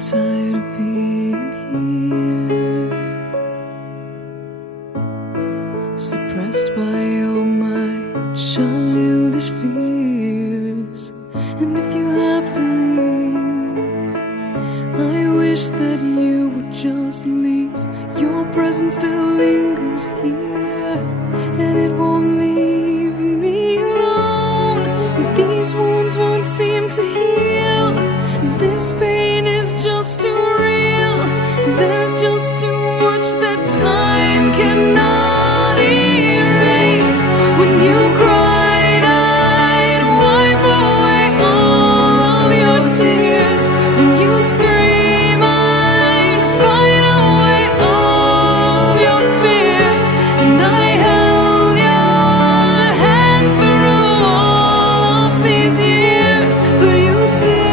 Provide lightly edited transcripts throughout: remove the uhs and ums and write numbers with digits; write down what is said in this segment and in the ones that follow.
tired of being here, suppressed by all my childish fears. And if you have to leave, I wish that you would just leave. Your presence still lingers here, and it won't leave me alone. These wounds won't seem to heal. This pain is just too real. There's just too much that time cannot erase. When you cried, I'd wipe away all of your tears. When you'd scream, I'd fight away all of your fears. And I held your hand through all of these years, but you still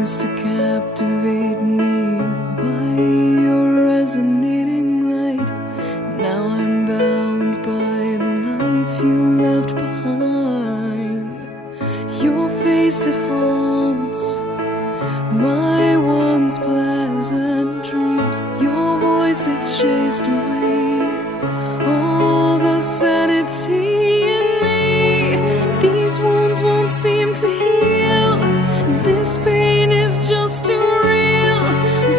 used to captivate me by your resonating light. Now I'm bound by the life you left behind. Your face, it haunts my once pleasant dreams. Your voice, it chased away all the sanity in me. These wounds won't seem to heal. This pain is just too real.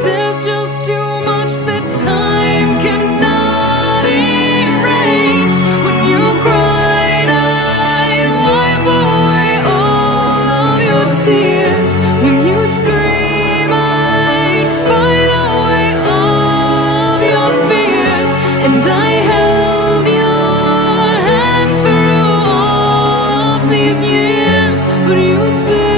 There's just too much that time cannot erase. When you cried, I'd wipe away all of your tears. When you scream, I'd fight away all of your fears. And I held your hand through all of these years, but you still